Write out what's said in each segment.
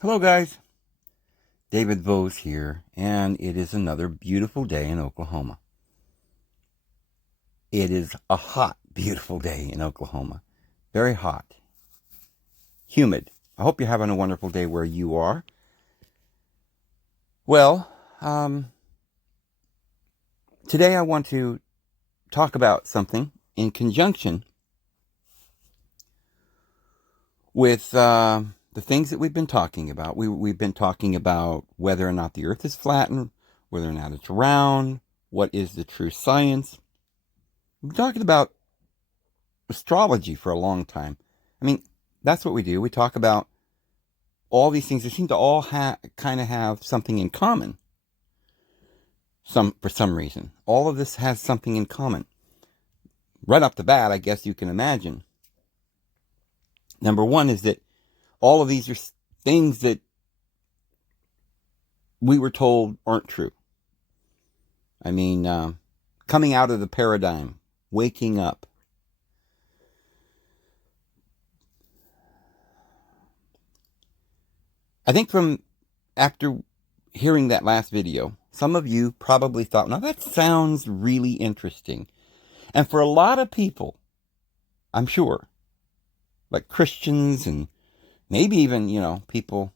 Hello guys, David Vose here, and it is another beautiful day in Oklahoma. It is a hot, beautiful day in Oklahoma. Very hot. Humid. I hope you're having a wonderful day where you are. Well, today I want to talk about something in conjunction with the things that we've been talking about. We've been talking about whether or not the earth is flattened, whether or not it's round, what is the true science. We've been talking about astrology for a long time. I mean, that's what we do. We talk about all these things. They seem to all kind of have something in common. For some reason. All of this has something in common. Right off the bat, I guess you can imagine. Number one is that all of these are things that we were told aren't true. I mean, coming out of the paradigm, waking up. I think from after hearing that last video, some of you probably thought, now that sounds really interesting. And for a lot of people, I'm sure, like Christians and maybe even, people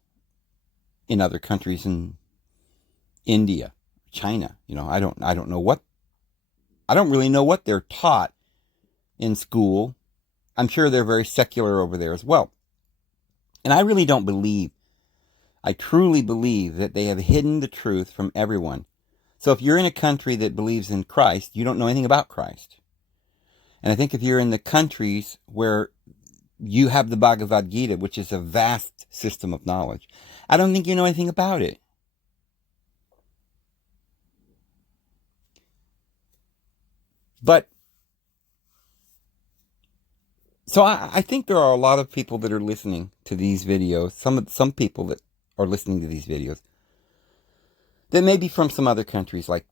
in other countries in India, China, I don't really know what they're taught in school. I'm sure they're very secular over there as well. And I really don't I truly believe that they have hidden the truth from everyone. So if you're in a country that believes in Christ, you don't know anything about Christ. And I think if you're in the countries where you have the Bhagavad Gita, which is a vast system of knowledge, I don't think you know anything about it. But, so I think there are a lot of people that are listening to these videos, some people that are listening to these videos, that may be from some other countries like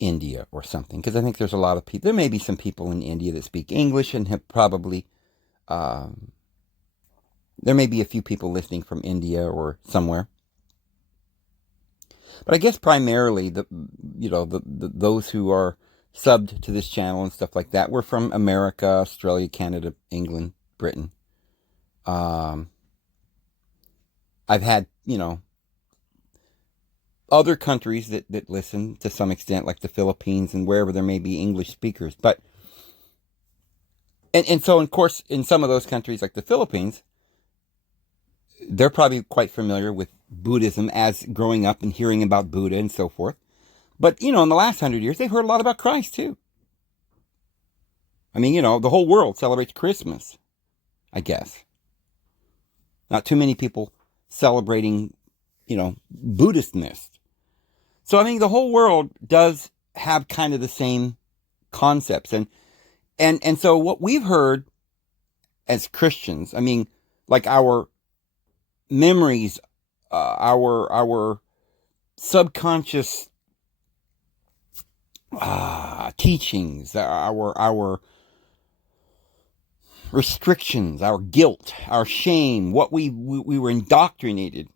India or something, because I think there's a lot of people, there may be some people in India that speak English and have probably, there may be a few people listening from India or somewhere. But I guess primarily those who are subbed to this channel and stuff like that, we're from America, Australia, Canada, England, Britain. I've had, other countries that listen to some extent, like the Philippines and wherever there may be English speakers. But, and so, of course, in some of those countries, like the Philippines, they're probably quite familiar with Buddhism as growing up and hearing about Buddha and so forth. But, in the last 100 years, they've heard a lot about Christ, too. I mean, the whole world celebrates Christmas, I guess. Not too many people celebrating, Buddhistness. So, I mean, the whole world does have kind of the same concepts. And so what we've heard as Christians, I mean, like our memories, our subconscious teachings, our restrictions, our guilt, our shame, what we were indoctrinated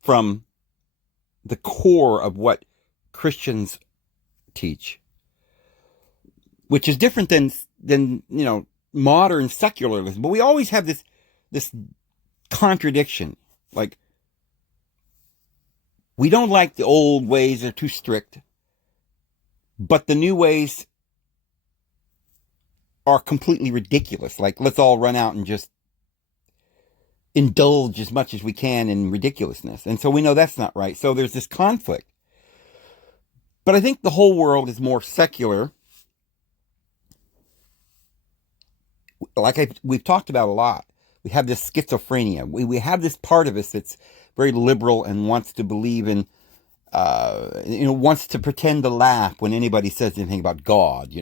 from the core of what Christians teach, which is different than modern secularism. But we always have this contradiction. Like, we don't like the old ways, they're too strict, but the new ways are completely ridiculous. Like, let's all run out and just indulge as much as we can in ridiculousness. And so we know that's not right. So there's this conflict. But I think the whole world is more secular. Like we've talked about a lot. We have this schizophrenia. We have this part of us that's very liberal and wants to believe in, wants to pretend to laugh when anybody says anything about God,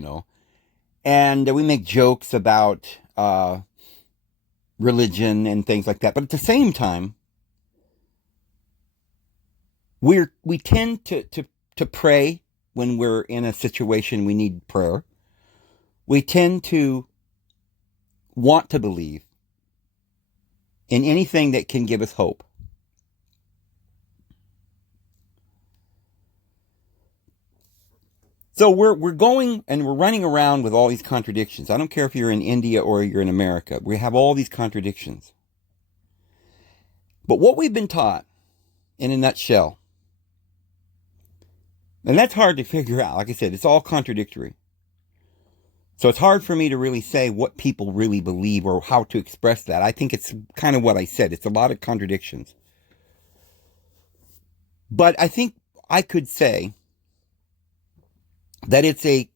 And we make jokes about religion and things like that. But at the same time, we tend to pray when we're in a situation we need prayer. We tend to want to believe in anything that can give us hope. So we're going and we're running around with all these contradictions. I don't care if you're in India or you're in America. We have all these contradictions. But what we've been taught, in a nutshell, and that's hard to figure out. Like I said, it's all contradictory. So it's hard for me to really say what people really believe or how to express that. I think it's kind of what I said. It's a lot of contradictions. But I think I could say that it's a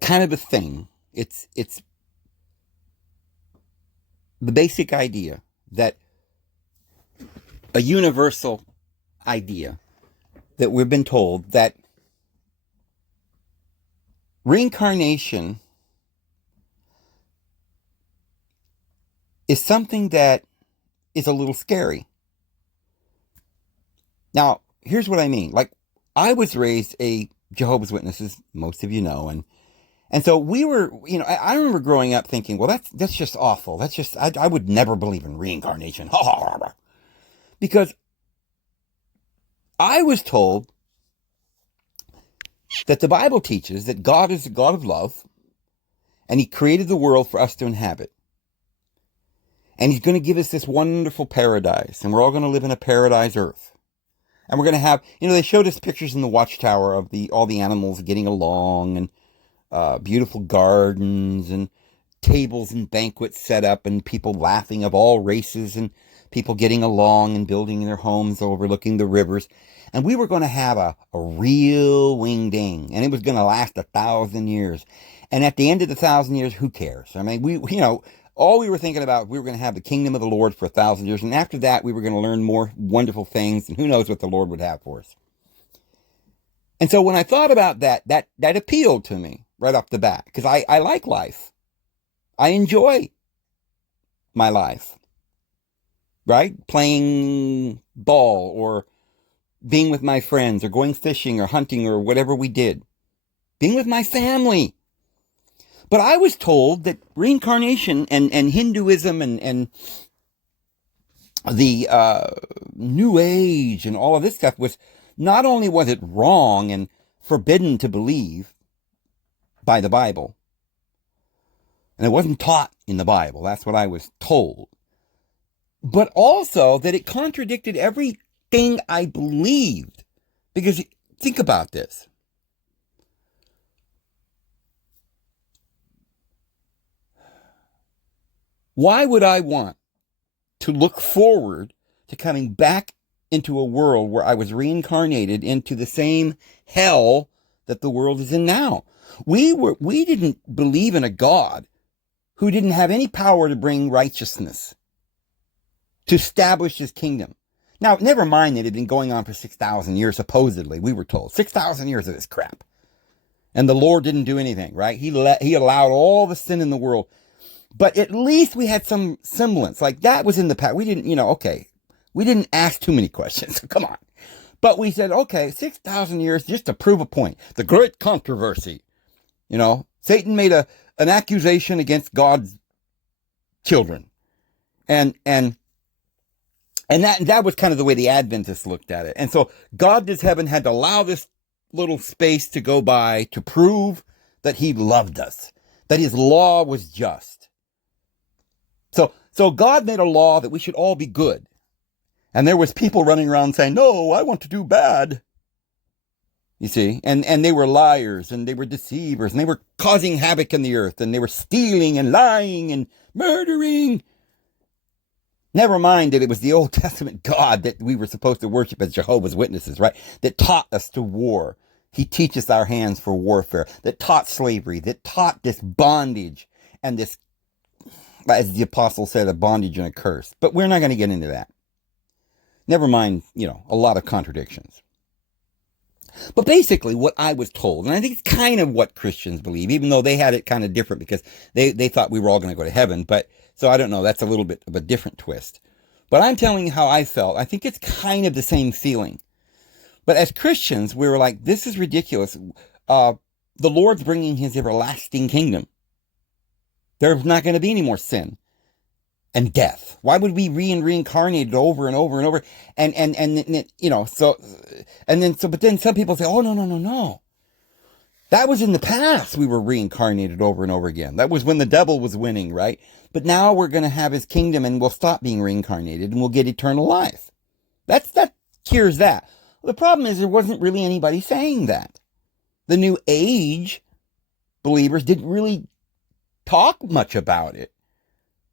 kind of a thing. It's the basic idea that a universal idea that we've been told that reincarnation is something that is a little scary. Now, here's what I mean. Like, I was raised a Jehovah's Witnesses, most of you know, and so we were, I remember growing up thinking, well, that's just awful. That's just, I would never believe in reincarnation. Because I was told that the Bible teaches that God is a God of love, and He created the world for us to inhabit. And He's going to give us this wonderful paradise, and we're all going to live in a paradise earth. And we're going to have, they showed us pictures in the watchtower of all the animals getting along, and beautiful gardens, and tables and banquets set up, and people laughing of all races, and people getting along and building their homes overlooking the rivers. And we were going to have a real wing-ding, and it was going to last 1,000 years. And at the end of the 1,000 years, who cares? I mean, all we were thinking about, we were going to have the kingdom of the Lord for 1,000 years. And after that, we were going to learn more wonderful things, and who knows what the Lord would have for us. And so when I thought about that appealed to me right off the bat, because I like life. I enjoy my life, right? Playing ball, or being with my friends, or going fishing or hunting, or whatever we did. Being with my family. But I was told that reincarnation and Hinduism and the New Age and all of this stuff was, not only was it wrong and forbidden to believe by the Bible, and it wasn't taught in the Bible, that's what I was told, but also that it contradicted everything I believed. Because think about this. Why would I want to look forward to coming back into a world where I was reincarnated into the same hell that the world is in now? We didn't believe in a God who didn't have any power to bring righteousness, to establish His kingdom. Now, never mind that it had been going on for 6,000 years, supposedly, we were told. 6,000 years of this crap. And the Lord didn't do anything, right? He allowed all the sin in the world. But at least we had some semblance. Like, that was in the past. We didn't, we didn't ask too many questions. Come on. But we said, okay, 6,000 years just to prove a point. The great controversy. Satan made an accusation against God's children. And that was kind of the way the Adventists looked at it. And so God, this heaven, had to allow this little space to go by to prove that He loved us, that His law was just. So God made a law that we should all be good. And there was people running around saying, no, I want to do bad. You see, and they were liars, and they were deceivers, and they were causing havoc in the earth, and they were stealing and lying and murdering. Never mind that it was the Old Testament God that we were supposed to worship as Jehovah's Witnesses, right? That taught us to war. He teaches our hands for warfare. That taught slavery. That taught this bondage and this, as the apostle said, a bondage and a curse. But we're not going to get into that. Never mind, a lot of contradictions. But basically what I was told, and I think it's kind of what Christians believe, even though they had it kind of different because they thought we were all going to go to heaven. But so I don't know, that's a little bit of a different twist. But I'm telling you how I felt. I think it's kind of the same feeling. But as Christians, we were like, this is ridiculous. The Lord's bringing His everlasting kingdom. There's not going to be any more sin. and death? Why would we reincarnated over and over and over? And you know, but then some people say, oh, no. That was in the past. We were reincarnated over and over again. That was when the devil was winning, right? But now we're going to have his kingdom and we'll stop being reincarnated and we'll get eternal life. That cures that. The problem is there wasn't really anybody saying that. The New Age believers didn't really talk much about it.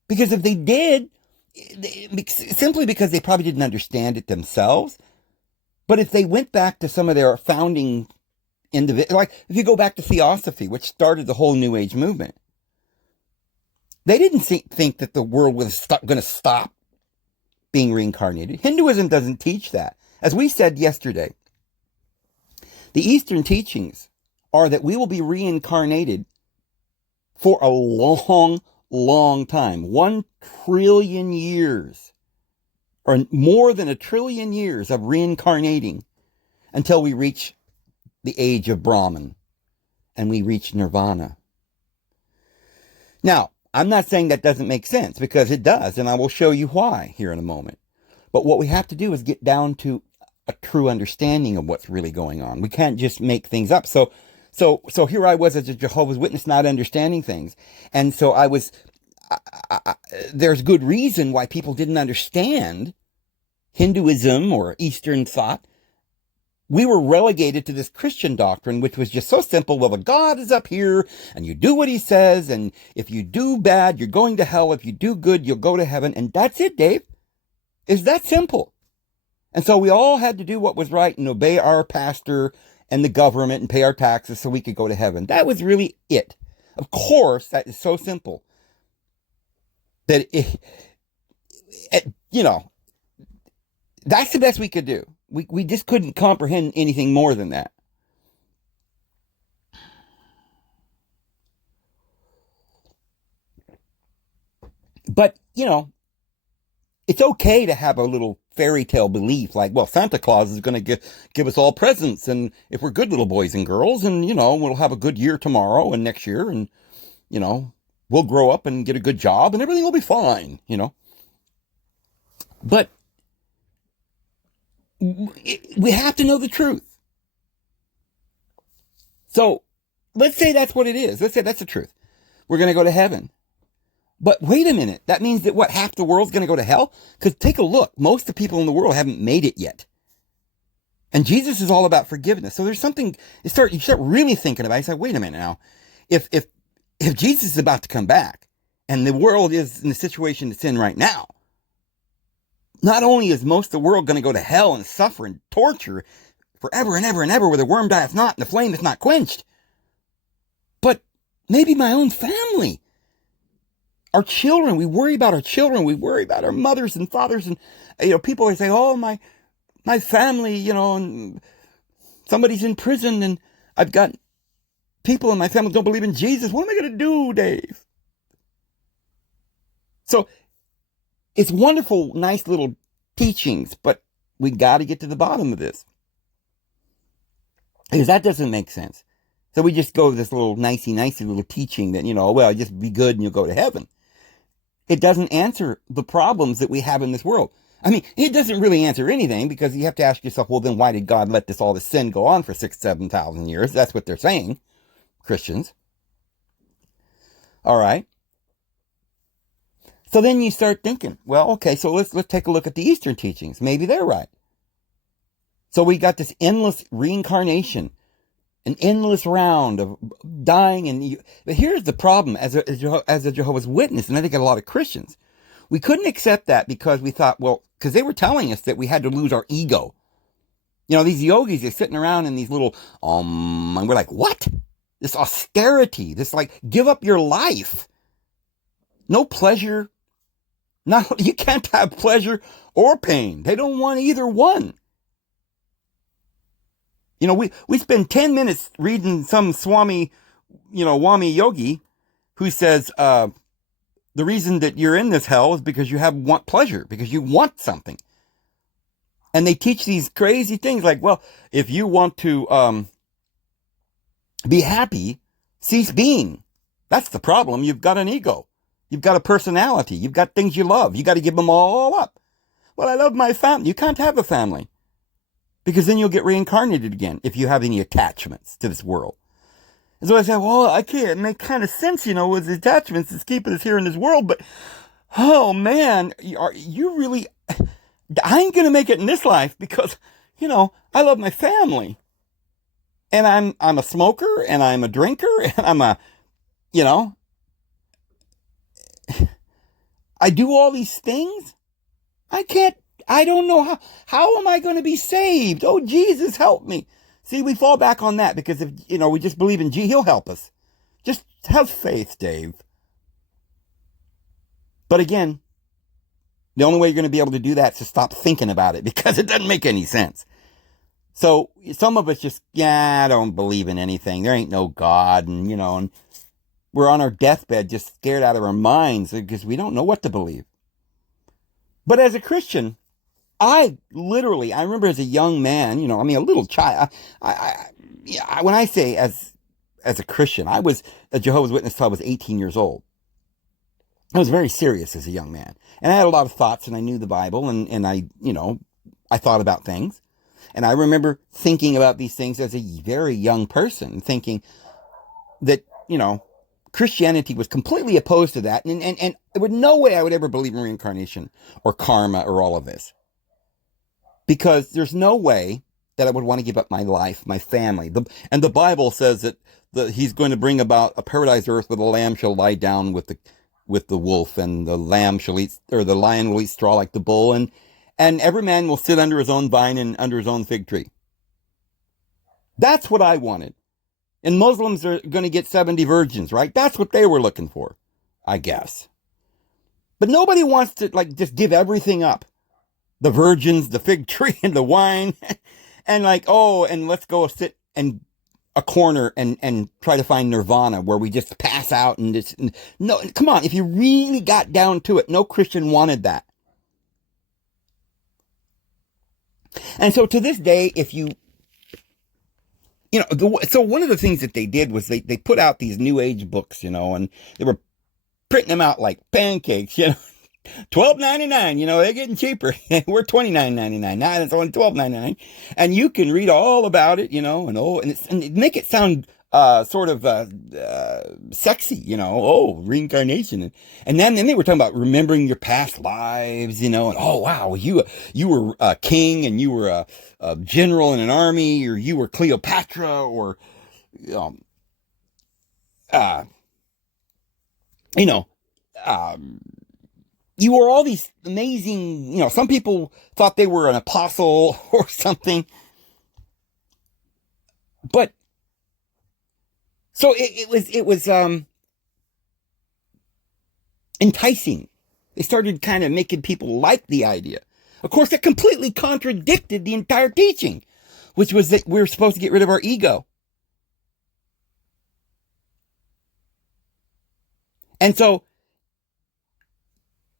Because if they did, simply because they probably didn't understand it themselves. But if they went back to some of their founding individuals, like if you go back to Theosophy, which started the whole New Age movement, they didn't think that the world was going to stop being reincarnated. Hinduism doesn't teach that. As we said yesterday, the Eastern teachings are that we will be reincarnated for a long time. 1 trillion years, or more than 1 trillion years of reincarnating until we reach the age of Brahman and we reach nirvana. Now, I'm not saying that doesn't make sense, because it does, and I will show you why here in a moment. But what we have to do is get down to a true understanding of what's really going on. We can't just make things up. So here I was as a Jehovah's Witness, not understanding things. And so there's good reason why people didn't understand Hinduism or Eastern thought. We were relegated to this Christian doctrine, which was just so simple. Well, the God is up here, and you do what he says, and if you do bad, you're going to hell. If you do good, you'll go to heaven. And that's it, Dave. It's that simple. And so we all had to do what was right and obey our pastor and the government and pay our taxes so we could go to heaven. That was really it. Of course, that is so simple that that's the best we could do. We just couldn't comprehend anything more than that. But, it's okay to have a little fairy tale belief like, well, Santa Claus is going to give us all presents, and if we're good little boys and girls, and, we'll have a good year tomorrow and next year, and, we'll grow up and get a good job and everything will be fine, But we have to know the truth. So let's say that's what it is. Let's say that's the truth. We're going to go to heaven. But wait a minute. That means that half the world's going to go to hell? Because take a look. Most of the people in the world haven't made it yet. And Jesus is all about forgiveness. So there's something, you start really thinking about it. You say, wait a minute now. If Jesus is about to come back and the world is in the situation it's in right now, not only is most of the world going to go to hell and suffer and torture forever and ever and ever, where the worm dieth not and the flame is not quenched, but maybe my own family, our children, we worry about our children, we worry about our mothers and fathers, and people are saying, oh, my family, and somebody's in prison, and I've got people in my family who don't believe in Jesus. What am I going to do, Dave? So it's wonderful, nice little teachings, but we got to get to the bottom of this. Because that doesn't make sense. So we just go with this little nicey little teaching that, well, just be good and you'll go to heaven. It doesn't answer the problems that we have in this world. I mean, it doesn't really answer anything, because you have to ask yourself, well, then why did God let all this sin go on for 6,000-7,000 years? That's what they're saying, Christians. All right. So then you start thinking, well, okay, so let's take a look at the Eastern teachings. Maybe they're right. So we got this endless reincarnation, an endless round of dying. But here's the problem as a Jehovah's Witness, and I think a lot of Christians, we couldn't accept that because we thought, well, because they were telling us that we had to lose our ego. These yogis are sitting around in these little, and we're like, what? This austerity, this give up your life. No pleasure. No, you can't have pleasure or pain. They don't want either one. We spend 10 minutes reading some Swami, Wami yogi who says, the reason that you're in this hell is because you want pleasure, because you want something. And they teach these crazy things like, well, if you want to be happy, cease being. That's the problem. You've got an ego. You've got a personality. You've got things you love. You got to give them all up. Well, I love my family. You can't have a family because then you'll get reincarnated again if you have any attachments to this world. And so I said, well, I can't. It makes kind of sense, with the attachments that's keeping us here in this world. But, oh, man, you really... I ain't going to make it in this life because, I love my family. And I'm a smoker, and I'm a drinker, and I'm a, I do all these things. I don't know how am I going to be saved? Oh, Jesus, help me. See, we fall back on that because if, we just believe in he'll help us. Just have faith, Dave. But again, the only way you're going to be able to do that is to stop thinking about it because it doesn't make any sense. So some of us just, I don't believe in anything. There ain't no God. And, and we're on our deathbed just scared out of our minds because we don't know what to believe. But as a Christian, I remember as a young man, a little child. When I say as a Christian, I was a Jehovah's Witness till I was 18 years old. I was very serious as a young man. And I had a lot of thoughts and I knew the Bible and I thought about things. And I remember thinking about these things as a very young person, thinking that, Christianity was completely opposed to that. And there was no way I would ever believe in reincarnation or karma or all of this. Because there's no way that I would want to give up my life, my family. And the Bible says that he's going to bring about a paradise earth where the lamb shall lie down with the wolf, and the lion will eat straw like the bull, and every man will sit under his own vine and under his own fig tree. That's what I wanted. And Muslims are going to get 70 virgins, right? That's what they were looking for, I guess. But nobody wants to just give everything up. The virgins, the fig tree, and the wine. And and let's go sit in a corner and try to find nirvana where we just pass out and just... No, come on. If you really got down to it, no Christian wanted that. And so to this day, if you... so one of the things that they did was they put out these New Age books, and they were printing them out like pancakes, $12.99, they're getting cheaper. We're $29.99. Now it's only $12.99. And you can read all about it, and make it sound sort of sexy, reincarnation. And then they were talking about remembering your past lives, and oh wow, you were a king and you were a general in an army, or you were Cleopatra, or you were all these amazing, some people thought they were an apostle or something. But so it was enticing. They started kind of making people like the idea. Of course, it completely contradicted the entire teaching, which was that we're supposed to get rid of our ego. And so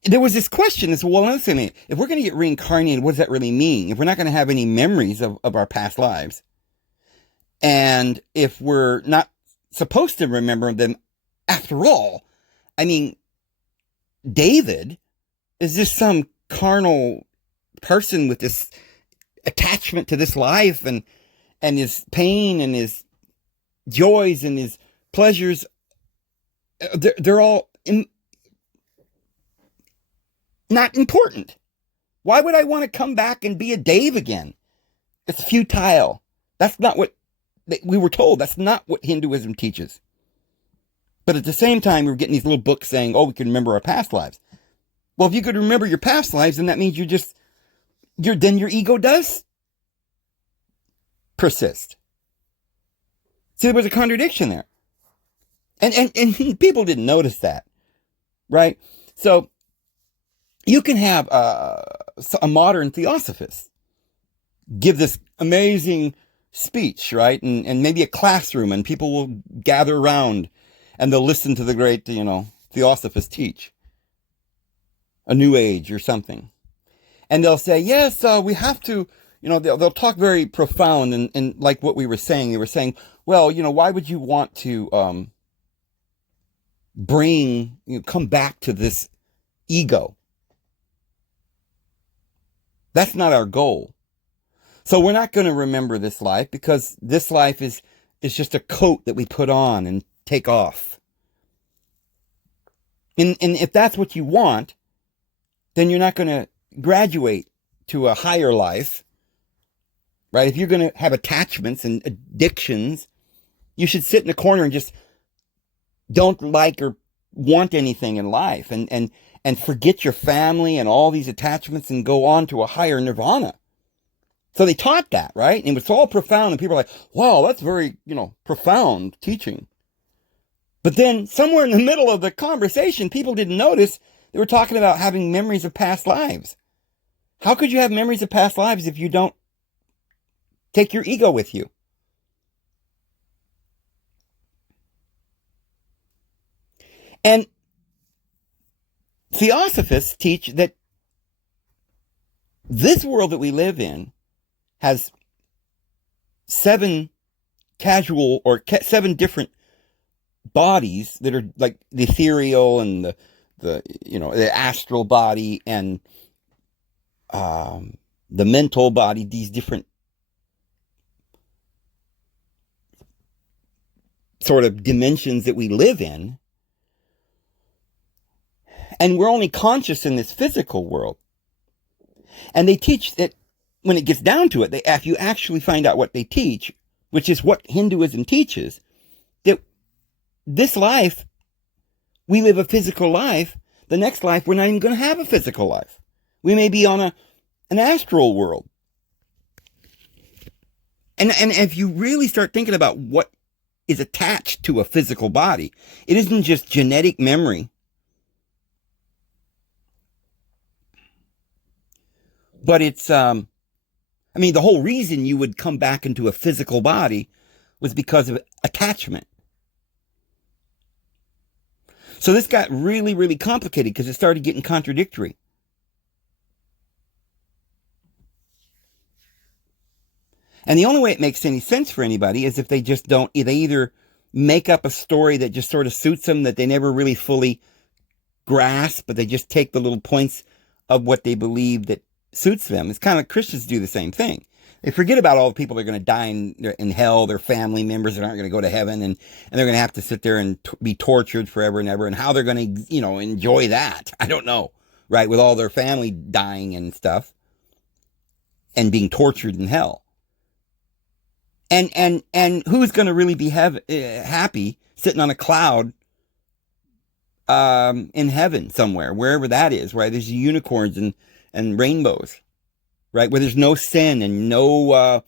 there was this question as well, listen, if we're going to get reincarnated, what does that really mean? If we're not going to have any memories of our past lives, and if we're not supposed to remember them after all, David is just some carnal person with this attachment to this life and his pain and his joys and his pleasures. They're all not important. Why would I want to come back and be a Dave again? It's futile. That's not what we were told. That's not what Hinduism teaches. But at the same time, we were getting these little books saying, we can remember our past lives. Well, if you could remember your past lives, then that means then your ego does persist. See, there was a contradiction there. And people didn't notice that, right? So you can have a modern theosophist give this amazing speech, right? And maybe a classroom, and people will gather around and they'll listen to the great, theosophist teach a new age or something. And they'll say, yes, we have to, they'll talk very profound and like what we were saying. They were saying, well, why would you want to come back to this ego. That's not our goal. So we're not going to remember this life, because this life is just a coat that we put on and take off. And if that's what you want, then you're not going to graduate to a higher life, right? If you're going to have attachments and addictions, you should sit in a corner and just don't like or want anything in life, and forget your family and all these attachments and go on to a higher nirvana. So they taught that, right? And it was all profound, and people are like, wow, that's very, profound teaching. But then somewhere in the middle of the conversation, people didn't notice they were talking about having memories of past lives. How could you have memories of past lives if you don't take your ego with you? And Theosophists teach that this world that we live in has 7 casual or 7 different bodies that are like the ethereal and the astral body and the mental body, these different sort of dimensions that we live in. And we're only conscious in this physical world. And they teach that when it gets down to it, if you actually find out what they teach, which is what Hinduism teaches, that this life, we live a physical life. The next life, we're not even going to have a physical life. We may be on an astral world. And if you really start thinking about what is attached to a physical body, it isn't just genetic memory, but it's, the whole reason you would come back into a physical body was because of attachment. So this got really, really complicated because it started getting contradictory. And the only way it makes any sense for anybody is if they just don't, they either make up a story that just sort of suits them, that they never really fully grasp, but they just take the little points of what they believe that suits them. It's kind of like Christians do the same thing. They forget about all the people that are going to die in hell, their family members that aren't going to go to heaven, and they're going to have to sit there and be tortured forever and ever, and how they're going to, enjoy that. I don't know, right? With all their family dying and stuff and being tortured in hell. And who's going to really be happy sitting on a cloud in heaven somewhere, wherever that is, right? There's unicorns and rainbows, right? Where there's no sin and no,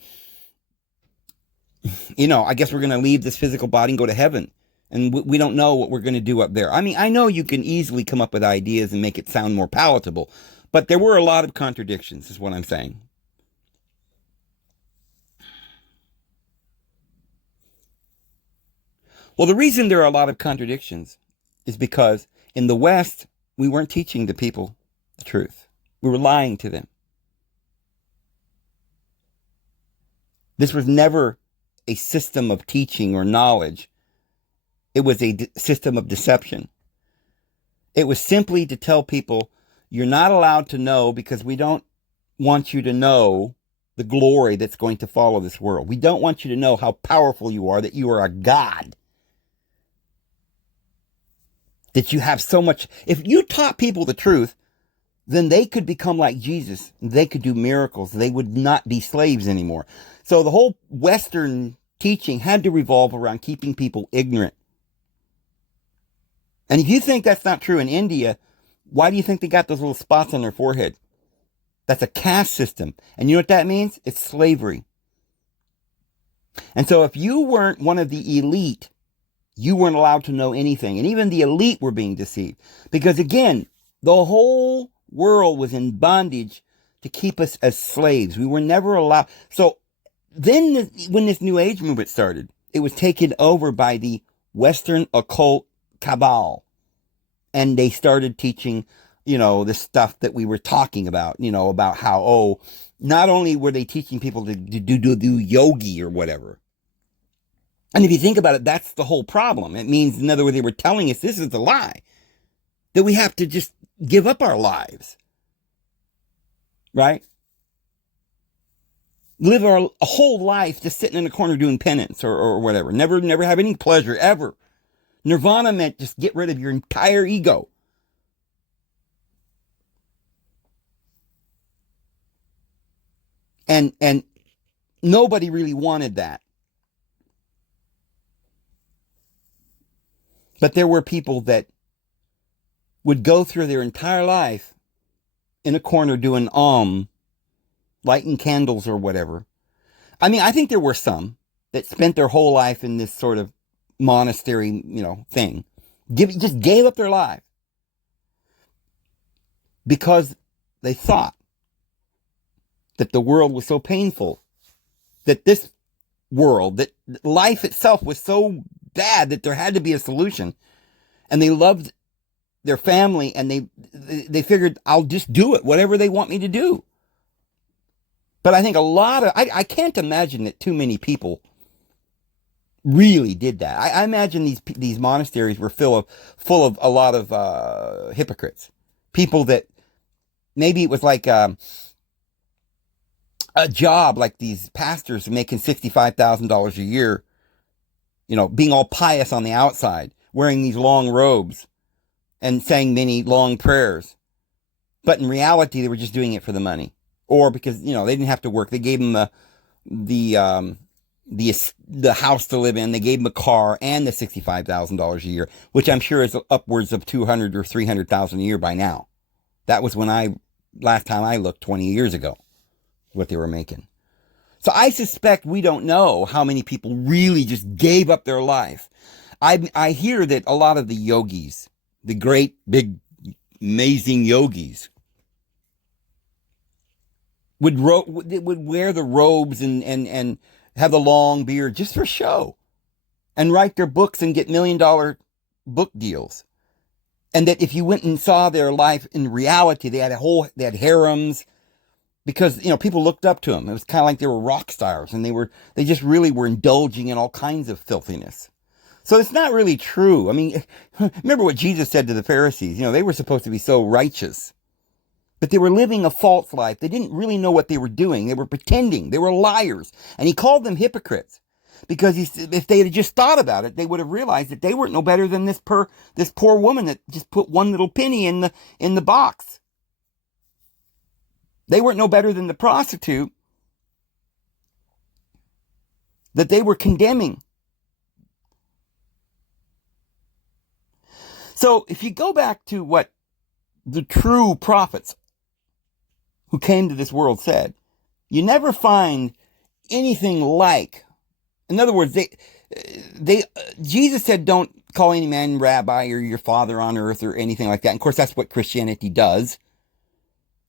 I guess we're going to leave this physical body and go to heaven. And we don't know what we're going to do up there. I know you can easily come up with ideas and make it sound more palatable, but there were a lot of contradictions, is what I'm saying. Well, the reason there are a lot of contradictions is because in the West, we weren't teaching the people the truth. We were lying to them. This was never a system of teaching or knowledge. It was a system of deception. It was simply to tell people, you're not allowed to know because we don't want you to know the glory that's going to follow this world. We don't want you to know how powerful you are, that you are a god. That you have so much. If you taught people the truth, then they could become like Jesus. They could do miracles. They would not be slaves anymore. So the whole Western teaching had to revolve around keeping people ignorant. And if you think that's not true in India, why do you think they got those little spots on their forehead? That's a caste system. And you know what that means? It's slavery. And so if you weren't one of the elite, you weren't allowed to know anything. And even the elite were being deceived. Because again, the whole world was in bondage to keep us as slaves. We were never allowed. So then when this New Age movement started, it was taken over by the Western occult cabal. And they started teaching, the stuff that we were talking about, about how, not only were they teaching people to do yogi or whatever, And if you think about it, that's the whole problem. It means, in other words, they were telling us this is a lie, that we have to just give up our lives, right? Live our a whole life just sitting in a corner doing penance or whatever. Never have any pleasure ever. Nirvana meant just get rid of your entire ego. And nobody really wanted that. But there were people that would go through their entire life in a corner doing lighting candles or whatever. I mean, I think there were some that spent their whole life in this sort of monastery, thing. Just gave up their life because they thought that the world was so painful, that this world, that life itself was so bad that there had to be a solution. And they loved their family, and they figured, I'll just do it, whatever they want me to do. But I think I can't imagine that too many people really did that. I imagine these monasteries were full of a lot of hypocrites, people that maybe it was like a job, like these pastors making $65,000 a year, being all pious on the outside, wearing these long robes and saying many long prayers, but in reality they were just doing it for the money, or because they didn't have to work. They gave them the house to live in. They gave them a car and the $65,000 a year, which I'm sure is upwards of $200,000 or $300,000 a year by now. That was last time I looked 20 years ago, what they were making. So I suspect we don't know how many people really just gave up their life. I hear that a lot of the yogis, the great, big, amazing yogis, would wear the robes and have the long beard just for show, and write their books and get $1 million book deals. And that if you went and saw their life in reality, they had harems, because people looked up to them. It was kind of like they were rock stars, and they just really were indulging in all kinds of filthiness. So it's not really true. I mean, remember what Jesus said to the Pharisees. They were supposed to be so righteous, but they were living a false life. They didn't really know what they were doing. They were pretending. They were liars. And he called them hypocrites, because if they had just thought about it, they would have realized that they weren't no better than this poor woman that just put one little penny in the box. They weren't no better than the prostitute that they were condemning. So if you go back to what the true prophets who came to this world said, you never find anything like. In other words, Jesus said, don't call any man rabbi or your father on earth or anything like that. And of course, that's what Christianity does.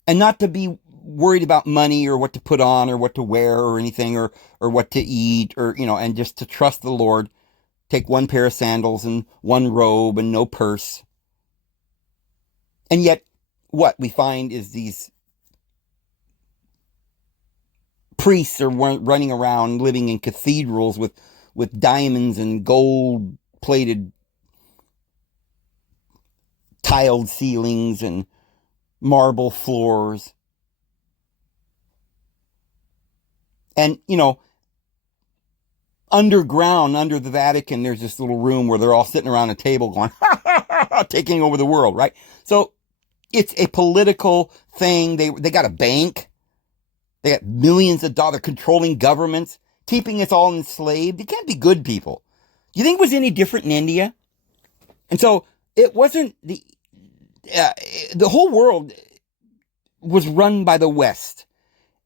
And not to be worried about money or what to put on or what to wear or anything, or what to eat, or, and just to trust the Lord. Take one pair of sandals and one robe and no purse. And yet, what we find is these priests are running around living in cathedrals with diamonds and gold-plated tiled ceilings and marble floors. And, underground, under the Vatican, there's this little room where they're all sitting around a table going, ha, ha, ha, ha, taking over the world, right? So it's a political thing. They got a bank. They got millions of dollars, controlling governments, keeping us all enslaved. You can't be good people. Do you think it was any different in India? And so it wasn't the whole world was run by the West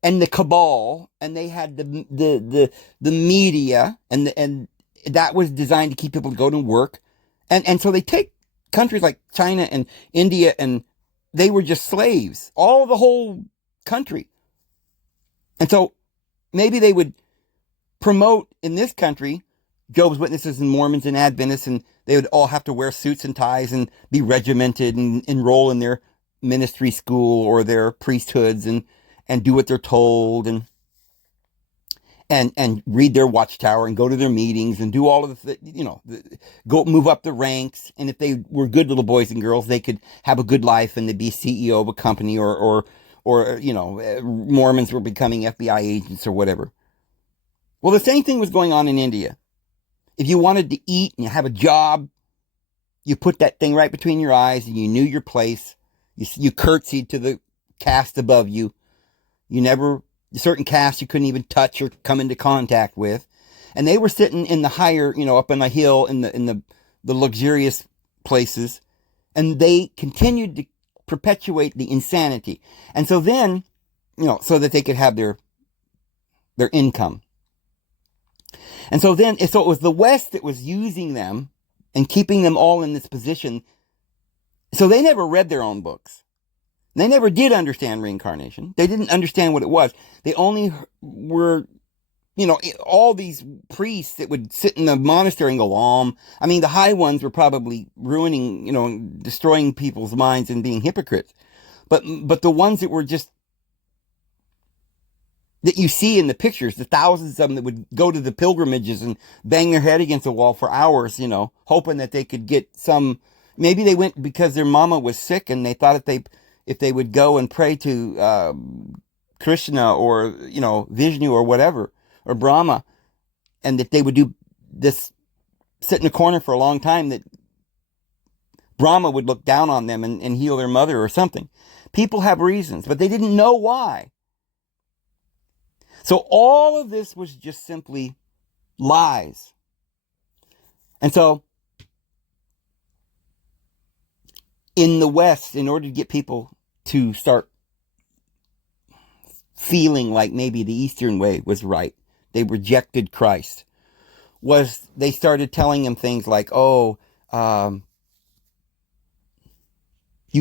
and the cabal, and they had the media, and that was designed to keep people to go to work. And so they take countries like China and India, and they were just slaves, all the whole country. And so maybe they would promote in this country Jehovah's Witnesses and Mormons and Adventists, and they would all have to wear suits and ties and be regimented and enroll in their ministry school or their priesthoods and do what they're told. and read their watchtower and go to their meetings and do all of the, go move up the ranks. And if they were good little boys and girls, they could have a good life and they'd be CEO of a company, or Mormons were becoming FBI agents or whatever. Well, the same thing was going on in India. If you wanted to eat and you have a job, you put that thing right between your eyes and you knew your place. You curtsied to the caste above you. Certain castes you couldn't even touch or come into contact with. And they were sitting in the higher, up on the hill in the luxurious places. And they continued to perpetuate the insanity. And so then, so that they could have their income. And so it was the West that was using them and keeping them all in this position. So they never read their own books. They never did understand reincarnation. They didn't understand what it was. They only were, all these priests that would sit in the monastery and go, I mean, the high ones were probably ruining, destroying people's minds and being hypocrites. But the ones that were just, that you see in the pictures, the thousands of them that would go to the pilgrimages and bang their head against the wall for hours, hoping that they could get some, maybe they went because their mama was sick and they thought if they would go and pray to Krishna or, Vishnu or whatever, or Brahma, and that they would do this, sit in a corner for a long time, that Brahma would look down on them and heal their mother or something. People have reasons, but they didn't know why. So all of this was just simply lies. And so in the West, in order to get people to start feeling like maybe the Eastern way was right, they rejected Christ, they started telling him things like, you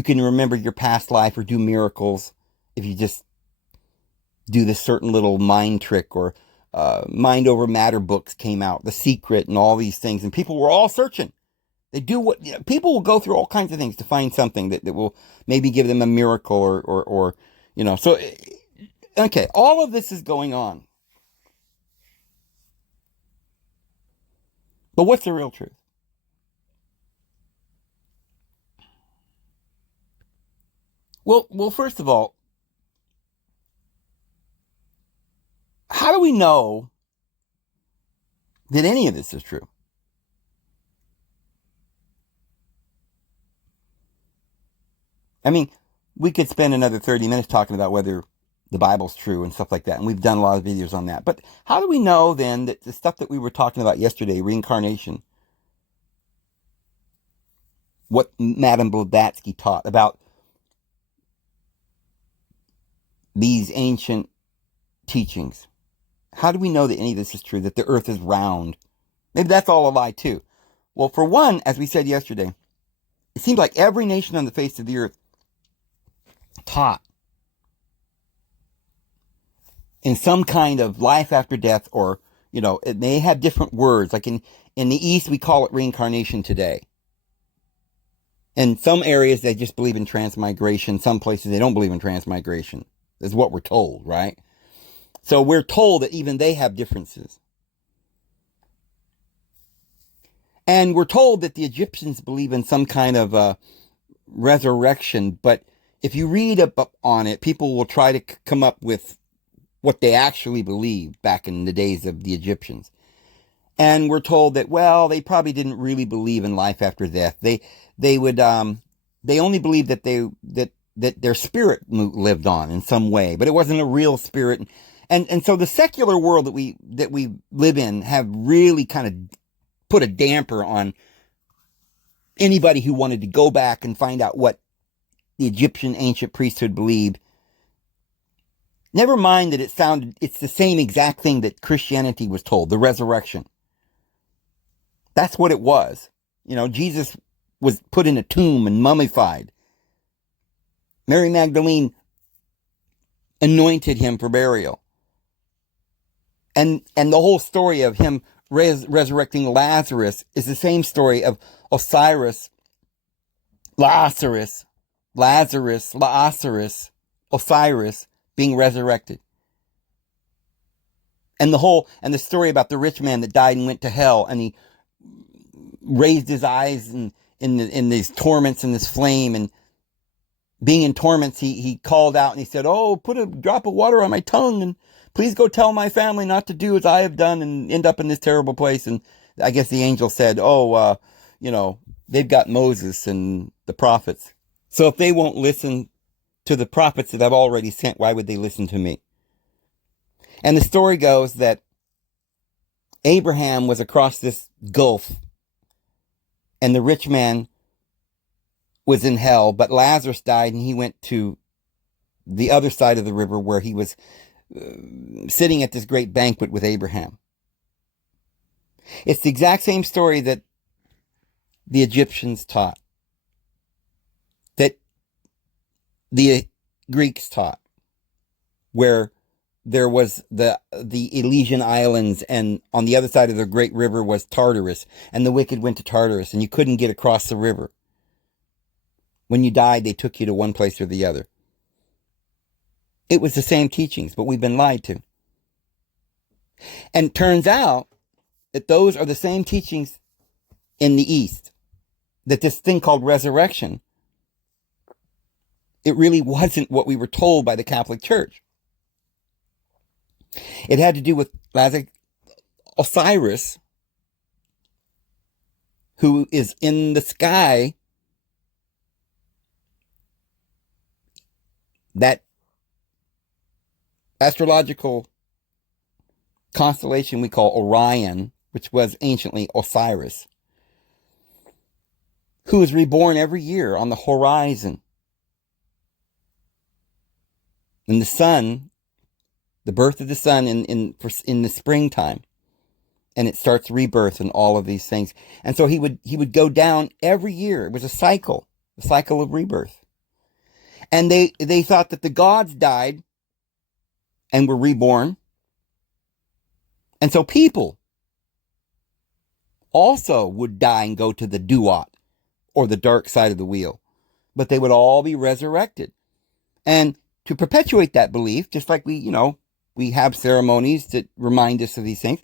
can remember your past life or do miracles if you just do this certain little mind trick, or mind over matter books came out, The Secret and all these things. And people were all searching. They do people will go through all kinds of things to find something that will maybe give them a miracle or so, okay, all of this is going on. But what's the real truth? Well, first of all, how do we know that any of this is true? I mean, we could spend another 30 minutes talking about whether the Bible's true and stuff like that, and we've done a lot of videos on that. But how do we know then that the stuff that we were talking about yesterday, reincarnation, what Madame Blavatsky taught about these ancient teachings, how do we know that any of this is true, that the earth is round? Maybe that's all a lie too. Well, for one, as we said yesterday, it seems like every nation on the face of the earth taught in some kind of life after death, or, it may have different words. Like in the East, we call it reincarnation today. In some areas, they just believe in transmigration. Some places, they don't believe in transmigration. That's what we're told, right? So we're told that even they have differences. And we're told that the Egyptians believe in some kind of resurrection. But if you read up on it, people will try to come up with what they actually believed back in the days of the Egyptians. And we're told that, well, they probably didn't really believe in life after death. They only believed that that their spirit lived on in some way, but it wasn't a real spirit. And so the secular world that we live in have really kind of put a damper on anybody who wanted to go back and find out what the Egyptian ancient priesthood believed. Never mind that it's the same exact thing that Christianity was told, the resurrection. That's what it was. Jesus was put in a tomb and mummified. Mary Magdalene anointed him for burial. And the whole story of him resurrecting Lazarus is the same story of Lazarus, Osiris being resurrected. And the story about the rich man that died and went to hell, and he raised his eyes in these torments and this flame, and being in torments, he called out and he said, "Oh, put a drop of water on my tongue, and please go tell my family not to do as I have done and end up in this terrible place." And I guess the angel said, "Oh, they've got Moses and the prophets. So if they won't listen to the prophets that I've already sent, why would they listen to me?" And the story goes that Abraham was across this gulf, and the rich man was in hell, but Lazarus died, and he went to the other side of the river where he was sitting at this great banquet with Abraham. It's the exact same story that the Egyptians taught, that the Greeks taught, where there was the Elysian Islands, and on the other side of the great river was Tartarus, and the wicked went to Tartarus, and you couldn't get across the river. When you died, they took you to one place or the other. It was the same teachings, but we've been lied to. And it turns out that those are the same teachings in the East. That this thing called resurrection, it really wasn't what we were told by the Catholic Church. It had to do with Osiris, who is in the sky, that astrological constellation we call Orion, which was anciently Osiris, who is reborn every year on the horizon. And the sun, the birth of the sun in the springtime, and it starts rebirth and all of these things. And so he would go down every year. It was a cycle of rebirth. And they thought that the gods died and were reborn. And so people also would die and go to the duat, or the dark side of the wheel. But they would all be resurrected. And to perpetuate that belief, just like we have ceremonies that remind us of these things,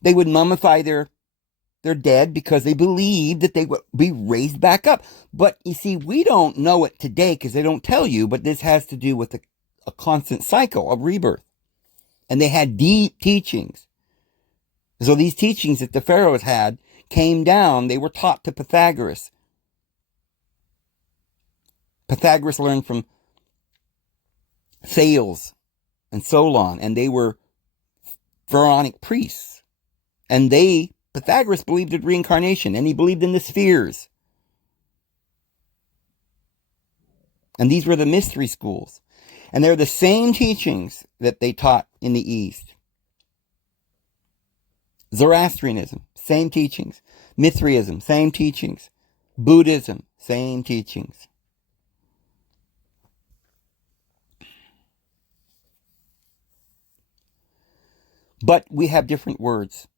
they would mummify their dead because they believed that they would be raised back up. But you see, we don't know it today because they don't tell you, but this has to do with a constant cycle of rebirth. And they had deep teachings. So these teachings that the pharaohs had came down. They were taught to Pythagoras. Pythagoras learned from Thales and Solon, and they were pharaonic priests. And Pythagoras believed in reincarnation, and he believed in the spheres. And these were the mystery schools. And they're the same teachings that they taught in the East. Zoroastrianism, same teachings. Mithraism, same teachings. Buddhism, same teachings. But we have different words.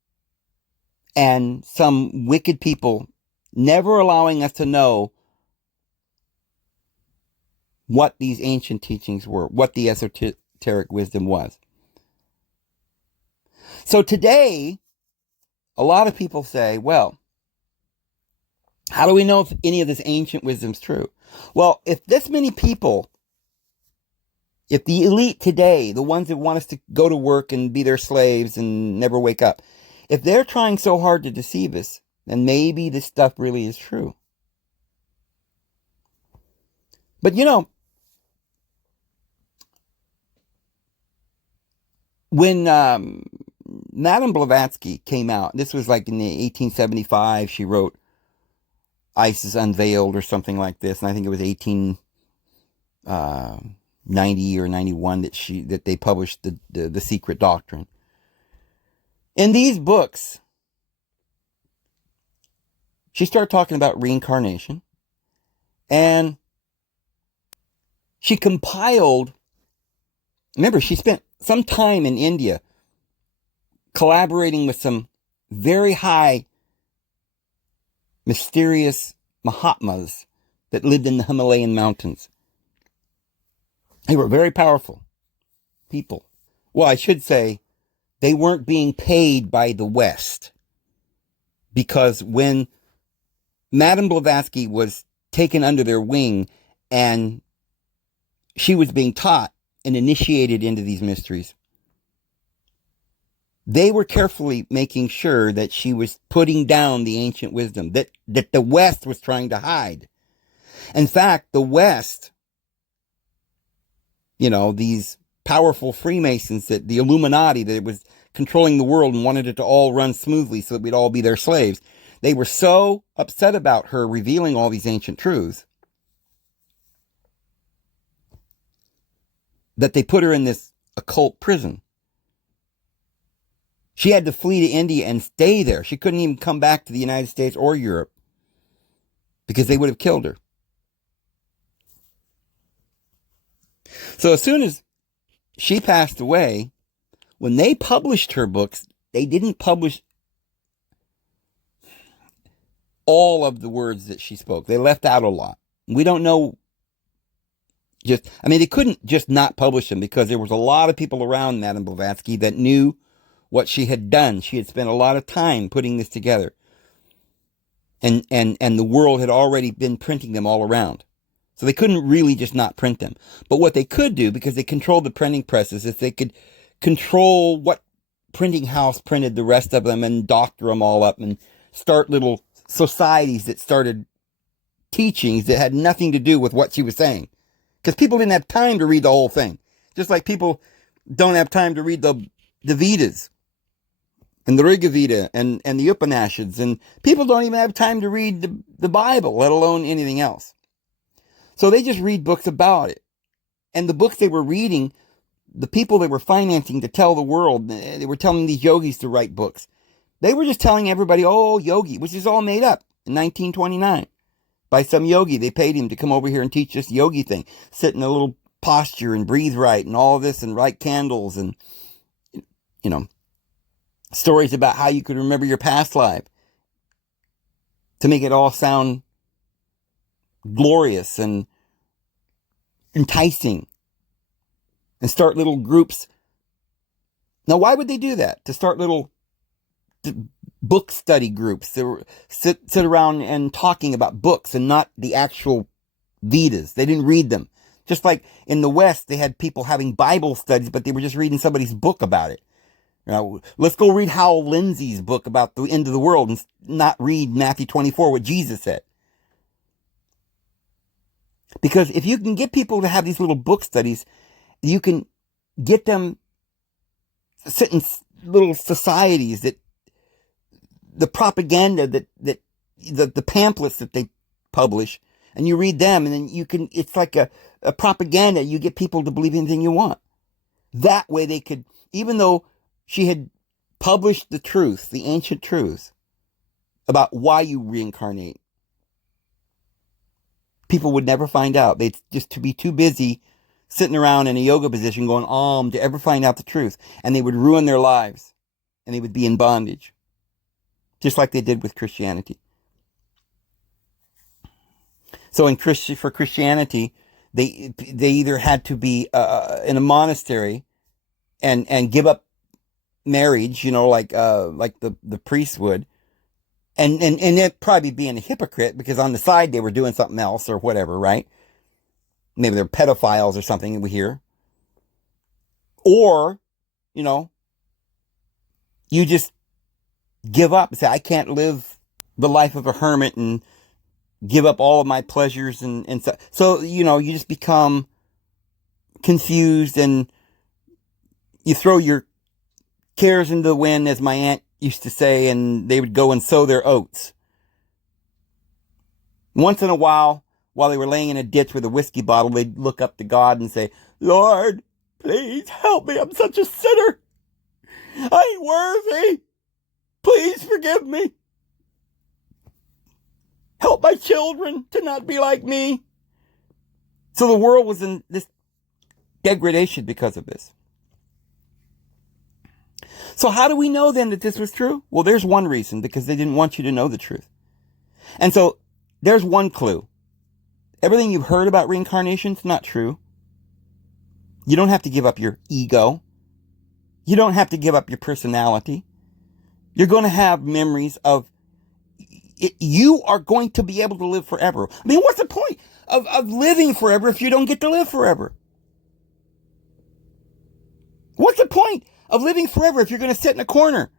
And some wicked people never allowing us to know what these ancient teachings were, what the esoteric wisdom was. So today, a lot of people say, well, how do we know if any of this ancient wisdom is true? Well, if this many people, if the elite today, the ones that want us to go to work and be their slaves and never wake up, if they're trying so hard to deceive us, then maybe this stuff really is true. But when Madame Blavatsky came out, this was like in the 1875, she wrote Isis Unveiled or something like this, and I think it was 1890 or 91 that they published the Secret Doctrine. In these books, she started talking about reincarnation, and she compiled, remember, she spent some time in India collaborating with some very high, mysterious mahatmas that lived in the Himalayan mountains. They were very powerful people. Well, I should say they weren't being paid by the West. Because when Madame Blavatsky was taken under their wing and she was being taught and initiated into these mysteries, they were carefully making sure that she was putting down the ancient wisdom that the West was trying to hide. In fact, the West, these powerful Freemasons, that the Illuminati that was controlling the world and wanted it to all run smoothly so that we'd all be their slaves, they were so upset about her revealing all these ancient truths that they put her in this occult prison. She had to flee to India and stay there. She couldn't even come back to the United States or Europe because they would have killed her. So as soon as she passed away, when they published her books, they didn't publish all of the words that she spoke. They left out a lot. We don't know they couldn't just not publish them because there was a lot of people around Madame Blavatsky that knew what she had done. She had spent a lot of time putting this together. And the world had already been printing them all around. So they couldn't really just not print them. But what they could do, because they controlled the printing presses, is they could control what printing house printed the rest of them and doctor them all up and start little societies that started teachings that had nothing to do with what she was saying. Because people didn't have time to read the whole thing. Just like people don't have time to read the Vedas and the Rigveda and the Upanishads. And people don't even have time to read the Bible, let alone anything else. So they just read books about it. And the books they were reading, the people they were financing to tell the world, they were telling these yogis to write books. They were just telling everybody, oh, yogi, which is all made up in 1929 by some yogi. They paid him to come over here and teach this yogi thing. Sit in a little posture and breathe right and all of this and light candles and, stories about how you could remember your past life to make it all sound glorious and enticing, and start little groups. Now, why would they do that? To start little book study groups that were sit around and talking about books and not the actual Vedas. They didn't read them. Just like in the West, they had people having Bible studies, but they were just reading somebody's book about it. Let's go read Howell Lindsey's book about the end of the world and not read Matthew 24, what Jesus said. Because if you can get people to have these little book studies, you can get them sit in little societies that the propaganda that the pamphlets that they publish, and you read them, and then it's like a propaganda. You get people to believe anything you want. That way they could, even though she had published the truth, the ancient truths about why you reincarnate, people would never find out. They'd just be too busy sitting around in a yoga position going to ever find out the truth. And they would ruin their lives. And they would be in bondage. Just like they did with Christianity. So for Christianity, they either had to be in a monastery and give up marriage, like the priests would. And they'd probably being a hypocrite because on the side they were doing something else or whatever, right? Maybe they're pedophiles or something that we hear. Or, you just give up and say, I can't live the life of a hermit and give up all of my pleasures and so. So, you just become confused and you throw your cares into the wind, as my aunt used to say, and they would go and sow their oats. Once in a while they were laying in a ditch with a whiskey bottle, they'd look up to God and say, Lord, please help me. I'm such a sinner. I ain't worthy. Please forgive me. Help my children to not be like me. So the world was in this degradation because of this. So how do we know then that this was true? Well, there's one reason, because they didn't want you to know the truth. And so there's one clue. Everything you've heard about reincarnation is not true. You don't have to give up your ego. You don't have to give up your personality. You're going to have memories of it. You are going to be able to live forever. I mean, what's the point of living forever if you don't get to live forever? What's the point of living forever if you're going to sit in a corner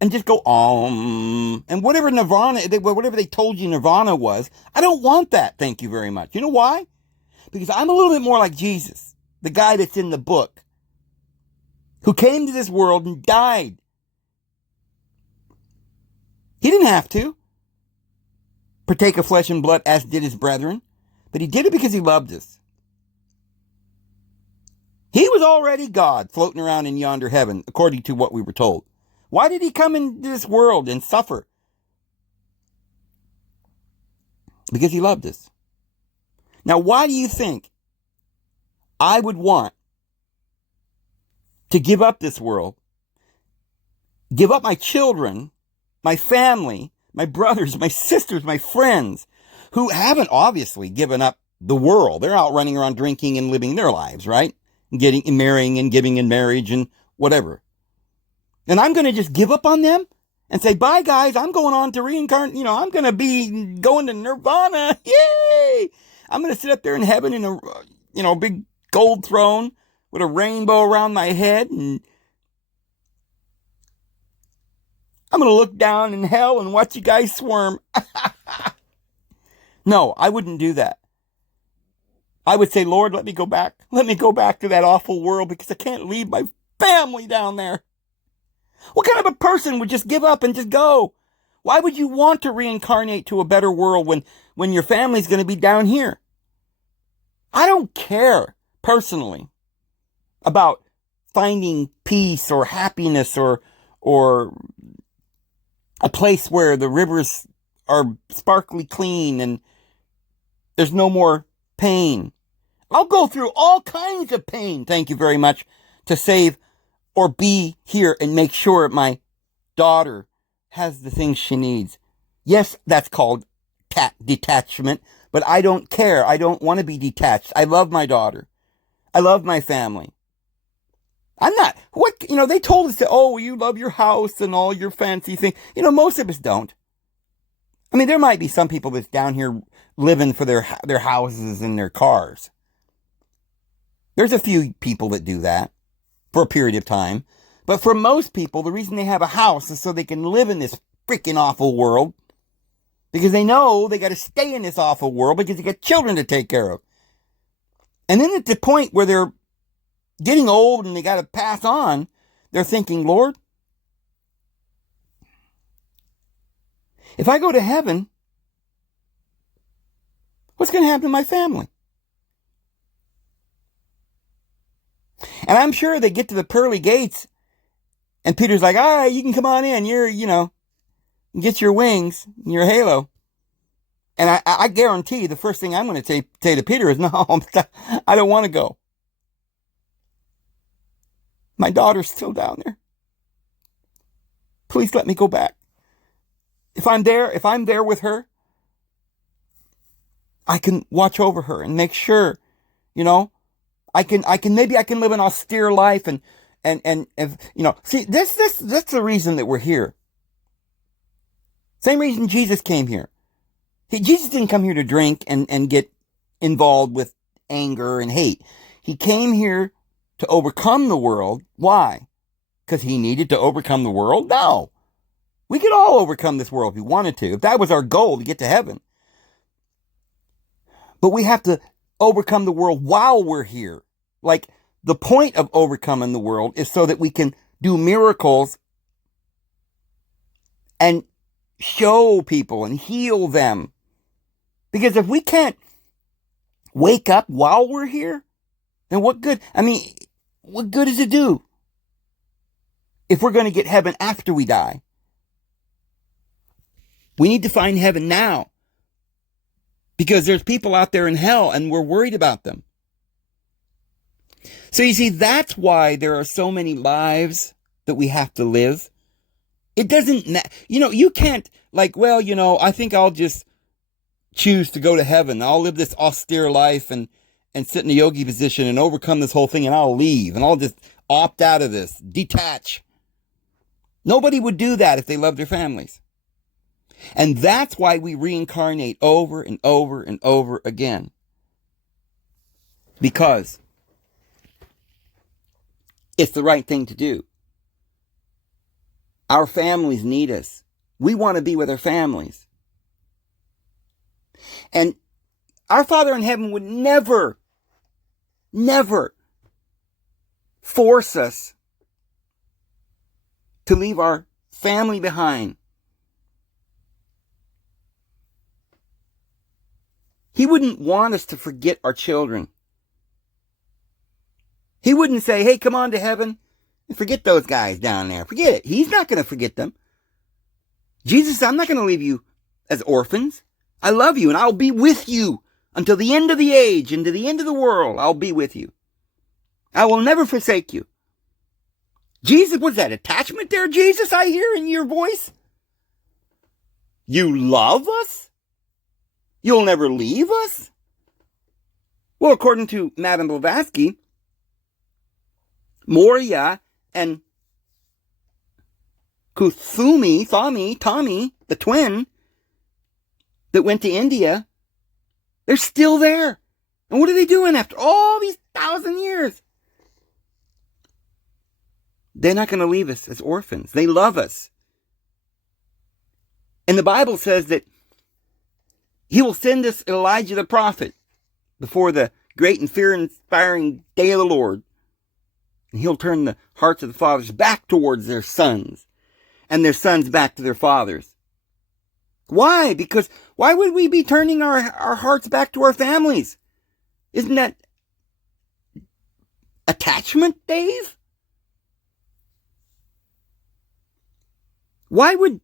and just go, and whatever nirvana, whatever they told you nirvana was, I don't want that, thank you very much. You know why? Because I'm a little bit more like Jesus, the guy that's in the book, who came to this world and died. He didn't have to partake of flesh and blood as did his brethren, but he did it because he loved us. He was already God floating around in yonder heaven, according to what we were told. Why did he come into this world and suffer? Because he loved us. Now, why do you think I would want to give up this world, give up my children, my family, my brothers, my sisters, my friends, who haven't obviously given up the world? They're out running around drinking and living their lives, right? Getting and marrying and giving in marriage and whatever. And I'm going to just give up on them and say, bye guys, I'm going on to reincarnate. I'm going to be going to nirvana. Yay! I'm going to sit up there in heaven in a, big gold throne with a rainbow around my head. And I'm going to look down in hell and watch you guys swarm. No, I wouldn't do that. I would say, Lord, let me go back. Let me go back to that awful world because I can't leave my family down there. What kind of a person would just give up and just go? Why would you want to reincarnate to a better world when your family's going to be down here? I don't care, personally, about finding peace or happiness or a place where the rivers are sparkly clean and there's no more pain. I'll go through all kinds of pain, thank you very much, to save or be here and make sure my daughter has the things she needs. Yes, that's called detachment, but I don't care. I don't want to be detached. I love my daughter. I love my family. I'm not, they told us that, you love your house and all your fancy things. Most of us don't. I mean, there might be some people that's down here living for their houses and their cars. There's a few people that do that for a period of time. But for most people, the reason they have a house is so they can live in this freaking awful world. Because they know they got to stay in this awful world because they got children to take care of. And then at the point where they're getting old and they got to pass on, they're thinking, Lord, if I go to heaven, what's going to happen to my family? And I'm sure they get to the pearly gates and Peter's like, all right, you can come on in. Get your wings, your halo. And I guarantee the first thing I'm going to say to Peter is, no, I don't want to go. My daughter's still down there. Please let me go back. If I'm there with her, I can watch over her and make sure, I can live an austere life and see, that's the reason that we're here. Same reason Jesus came here. Jesus didn't come here to drink and get involved with anger and hate. He came here to overcome the world. Why? Because he needed to overcome the world? No. We could all overcome this world if we wanted to, if that was our goal to get to heaven. But we have to overcome the world while we're here. Like, the point of overcoming the world is so that we can do miracles and show people and heal them. Because if we can't wake up while we're here, then what good? What good does it do if we're going to get heaven after we die? We need to find heaven now. Because there's people out there in hell and we're worried about them. So you see, that's why there are so many lives that we have to live. It doesn't, you can't I think I'll just choose to go to heaven. I'll live this austere life and sit in a yogi position and overcome this whole thing and I'll leave and I'll just opt out of this, detach. Nobody would do that if they loved their families. And that's why we reincarnate over and over and over again. Because it's the right thing to do. Our families need us. We want to be with our families. And our Father in heaven would never, never force us to leave our family behind. He wouldn't want us to forget our children. He wouldn't say, hey, come on to heaven and forget those guys down there. Forget it. He's not going to forget them. Jesus said, I'm not going to leave you as orphans. I love you and I'll be with you until the end of the age and to the end of the world. I'll be with you. I will never forsake you. Jesus, what's that attachment there, Jesus, I hear in your voice? You love us? You'll never leave us? Well, according to Madame Blavatsky, Moria and Kuthumi, Tommy, the twin that went to India, they're still there. And what are they doing after all these 1,000 years? They're not going to leave us as orphans. They love us. And the Bible says that He will send us Elijah the prophet before the great and fear-inspiring day of the Lord. And He'll turn the hearts of the fathers back towards their sons and their sons back to their fathers. Why? Because why would we be turning our hearts back to our families? Isn't that attachment, Dave? Why would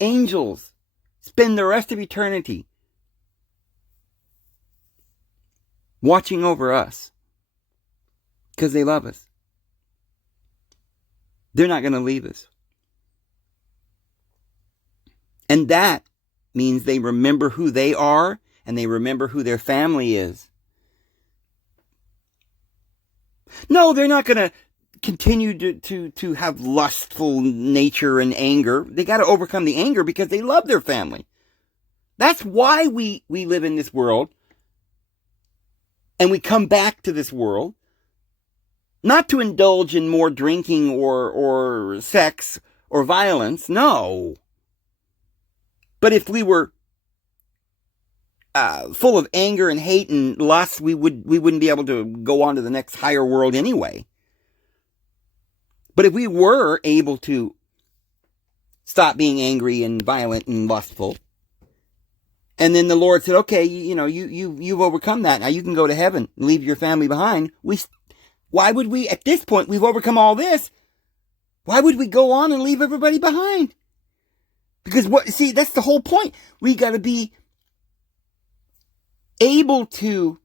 angels spend the rest of eternity watching over us? Because they love us. They're not going to leave us. And that means they remember who they are and they remember who their family is. No, they're not going to continue to have lustful nature and anger. They got to overcome the anger because they love their family. That's why we live in this world. And we come back to this world. Not to indulge in more drinking or sex or violence. No. But if we were full of anger and hate and lust, we wouldn't be able to go on to the next higher world anyway. But if we were able to stop being angry and violent and lustful, and then the Lord said, okay, you've overcome that. Now you can go to heaven and leave your family behind. Why would we, at this point, we've overcome all this. Why would we go on and leave everybody behind? Because that's the whole point. We got to be able to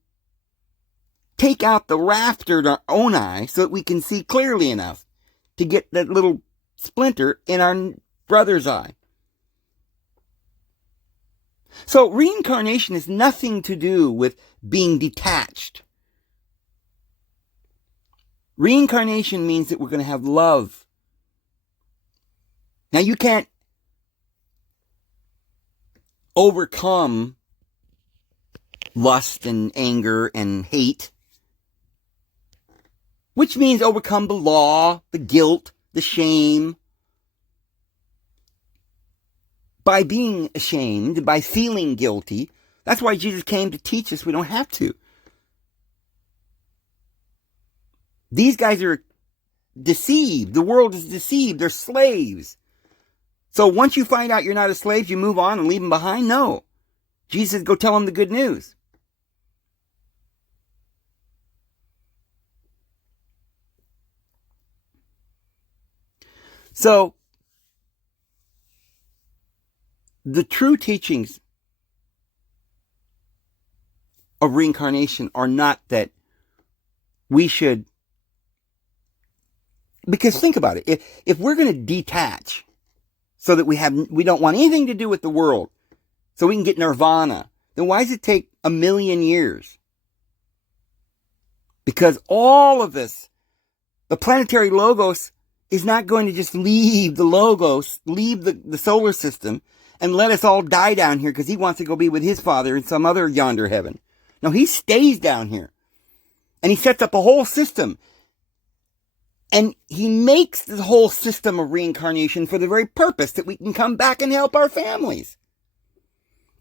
take out the rafter in our own eye so that we can see clearly enough to get that little splinter in our brother's eye. So reincarnation has nothing to do with being detached. Reincarnation means that we're going to have love. Now you can't overcome lust and anger and hate, which means overcome the law, the guilt, the shame, by being ashamed, by feeling guilty. That's why Jesus came to teach us we don't have to. These guys are deceived. The world is deceived. They're slaves. So once you find out you're not a slave, you move on and leave them behind? No. Jesus says, go tell them the good news. So, the true teachings of reincarnation are not that we should, because think about it, if we're going to detach so that we don't want anything to do with the world, so we can get nirvana, then why does it take 1,000,000 years? Because all of us the planetary logos is not going to just leave the logos, leave the solar system, and let us all die down here because he wants to go be with his father in some other yonder heaven. No, he stays down here. And he sets up a whole system. And he makes the whole system of reincarnation for the very purpose that we can come back and help our families.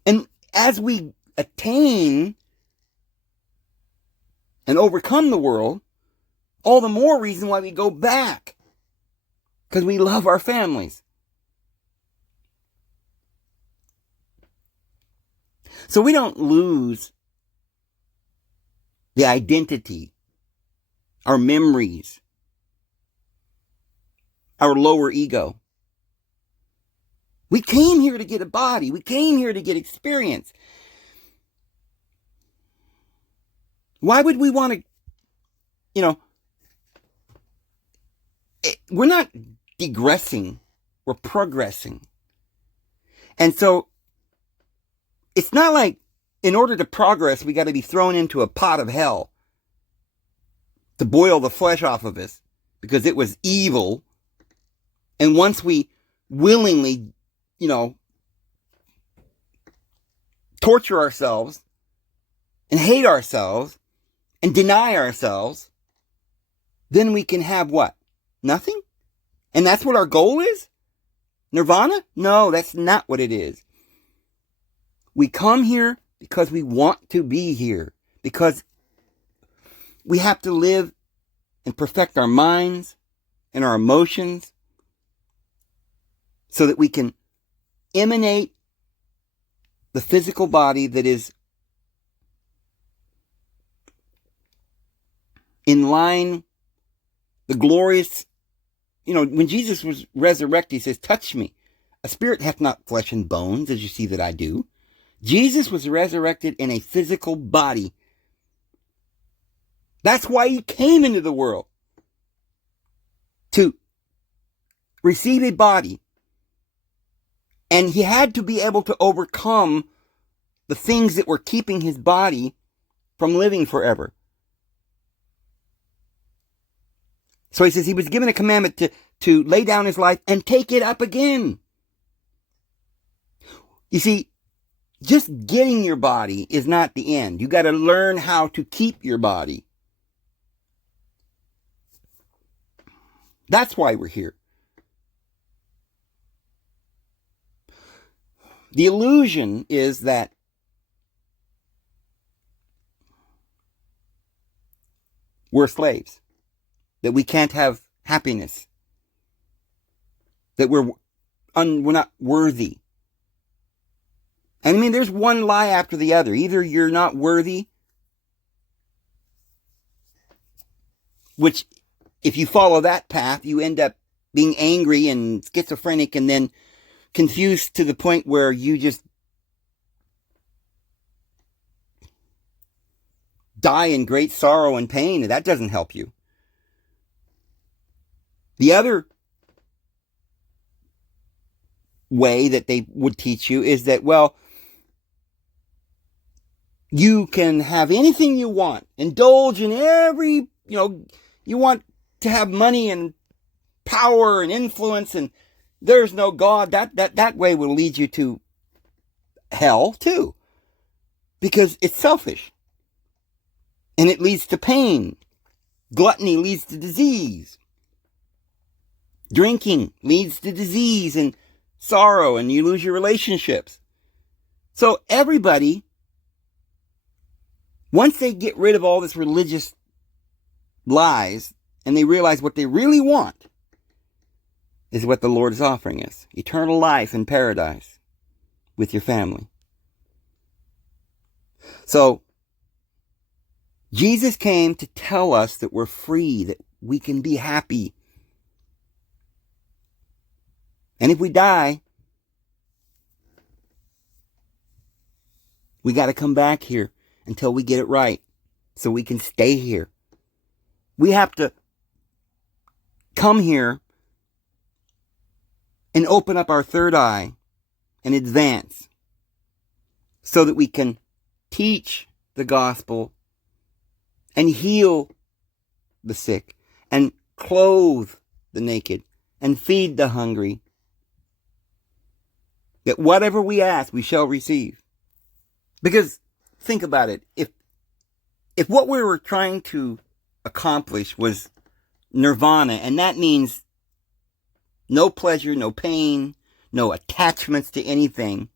And as we attain and overcome the world, all the more reason why we go back. Because we love our families. So we don't lose the identity, our memories, our lower ego. We came here to get a body. We came here to get experience. Why would we want to, we're not digressing, we're progressing. And so, it's not like in order to progress, we got to be thrown into a pot of hell to boil the flesh off of us because it was evil. And once we willingly, torture ourselves and hate ourselves and deny ourselves, then we can have what? Nothing? And that's what our goal is? Nirvana? No, that's not what it is. We come here because we want to be here. Because we have to live and perfect our minds and our emotions so that we can emanate the physical body that is in line, the glorious, when Jesus was resurrected, he says, touch me. A spirit hath not flesh and bones, as you see that I do. Jesus was resurrected in a physical body. That's why he came into the world. To receive a body. And he had to be able to overcome the things that were keeping his body from living forever. So he says he was given a commandment to lay down his life and take it up again. You see, just getting your body is not the end. You got to learn how to keep your body. That's why we're here. The illusion is that we're slaves, that we can't have happiness, that we're not worthy. And I mean, there's one lie after the other. Either you're not worthy, which if you follow that path, you end up being angry and schizophrenic and then confused to the point where you just die in great sorrow and pain, and that doesn't help you. The other way that they would teach you is that, well, you can have anything you want, indulge in every, you want to have money and power and influence, and there's no God. That way will lead you to hell too, because it's selfish and it leads to pain. Gluttony leads to disease. Drinking leads to disease and sorrow, and you lose your relationships. So everybody, once they get rid of all this religious lies and they realize what they really want is what the Lord is offering us. Eternal life in paradise with your family. So, Jesus came to tell us that we're free, that we can be happy. And if we die, we got to come back here until we get it right so we can stay here. We have to come here and open up our third eye and advance so that we can teach the gospel and heal the sick and clothe the naked, and feed the hungry. That whatever we ask, we shall receive. Because, think about it, if what we were trying to accomplish was nirvana, and that means no pleasure, no pain, no attachments to anything,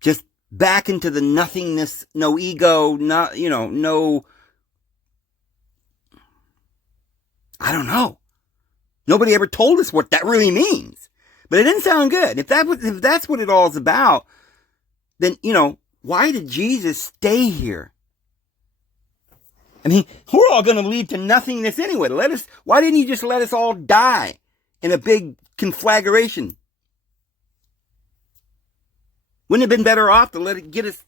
just back into the nothingness, no ego, no, I don't know. Nobody ever told us what that really means. But it didn't sound good. If that's what it all is about, then, why did Jesus stay here? I mean, we're all going to lead to nothingness anyway. Why didn't he just let us all die in a big conflagration? Wouldn't it have been better off to let it get us,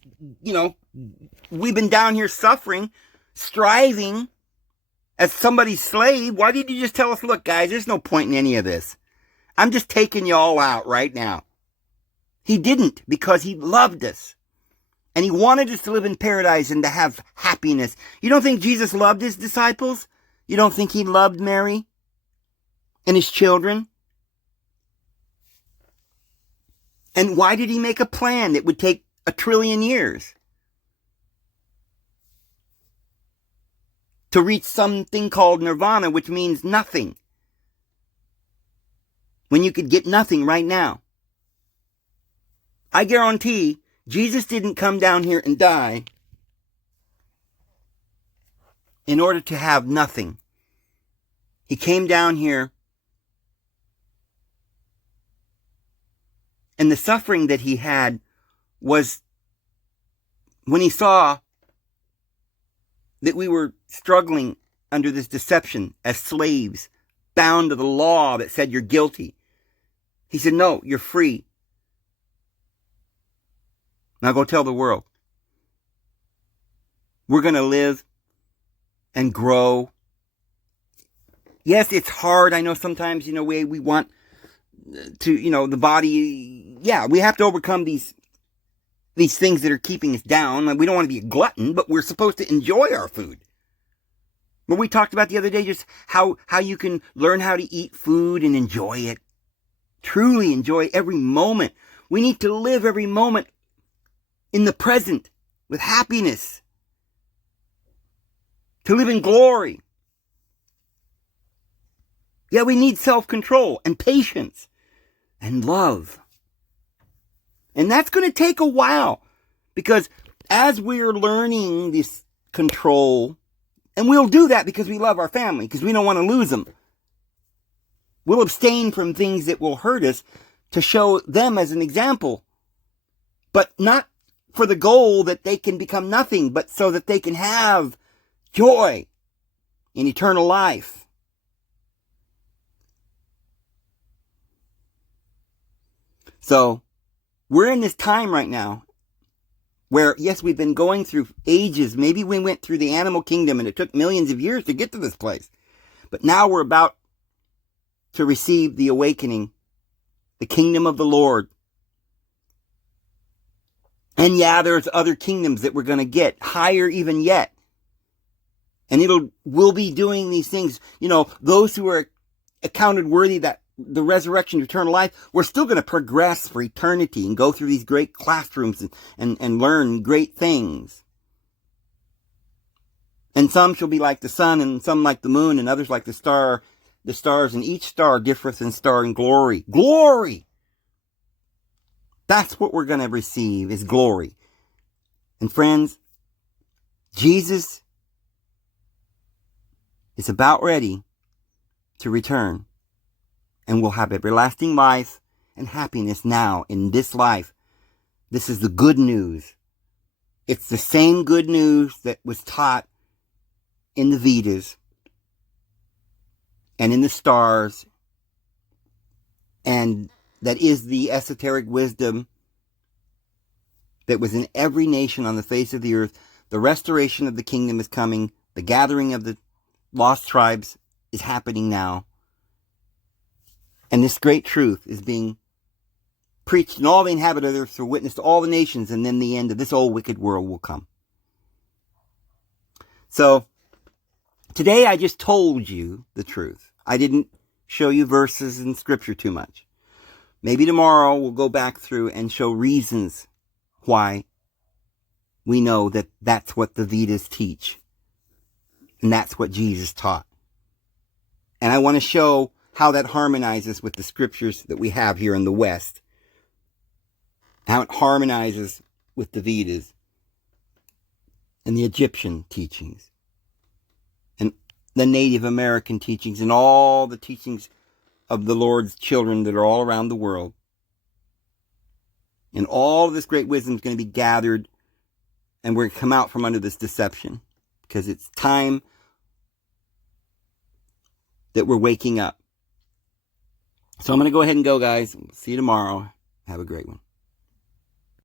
we've been down here suffering, striving as somebody's slave. Why did you just tell us, look, guys, there's no point in any of this. I'm just taking you all out right now. He didn't, because he loved us. And he wanted us to live in paradise and to have happiness. You don't think Jesus loved his disciples? You don't think he loved Mary and his children? And why did he make a plan that would take 1 trillion years to reach something called nirvana, which means nothing, when you could get nothing right now? I guarantee Jesus didn't come down here and die in order to have nothing. He came down here, and the suffering that he had was when he saw that we were struggling under this deception as slaves, bound to the law that said you're guilty. He said, no, you're free. Now go tell the world. We're going to live and grow. Yes, it's hard. I know sometimes, we want to, the body. Yeah, we have to overcome these things that are keeping us down. We don't want to be a glutton, but we're supposed to enjoy our food. But we talked about the other day just how you can learn how to eat food and enjoy it. Truly enjoy every moment. We need to live every moment in the present with happiness. To live in glory. Yeah, we need self-control and patience and love. And that's going to take a while, because as we're learning this control, and we'll do that because we love our family, because we don't want to lose them. We'll abstain from things that will hurt us to show them as an example, but not for the goal that they can become nothing, but so that they can have joy in eternal life. So, we're in this time right now where, yes, we've been going through ages. Maybe we went through the animal kingdom and it took millions of years to get to this place. But now we're about to receive the awakening, the kingdom of the Lord. And yeah, there's other kingdoms that we're going to get, higher even yet. And we'll be doing these things. Those who are accounted worthy that the resurrection, eternal life, we're still going to progress for eternity and go through these great classrooms and learn great things. And some shall be like the sun, and some like the moon, and others like the stars, and each star differeth in star in glory. Glory! That's what we're going to receive, is glory. And friends, Jesus is about ready to return. And we'll have everlasting life and happiness now in this life. This is the good news. It's the same good news that was taught in the Vedas and in the stars, and that is the esoteric wisdom that was in every nation on the face of the earth. The restoration of the kingdom is coming. The gathering of the lost tribes is happening now. And this great truth is being preached in all the inhabitants of the earth for witness to all the nations, and then the end of this old wicked world will come. So, Today I just told you the truth. I didn't show you verses in scripture too much. Maybe tomorrow we'll go back through and show reasons why we know that that's what the Vedas teach. And that's what Jesus taught. And I want to show how that harmonizes with the scriptures that we have here in the West. How it harmonizes with the Vedas and the Egyptian teachings and the Native American teachings and all the teachings of the Lord's children that are all around the world. And all of this great wisdom is going to be gathered, and we're going to come out from under this deception, because it's time that we're waking up. So I'm going to go ahead and go, guys. See you tomorrow. Have a great one.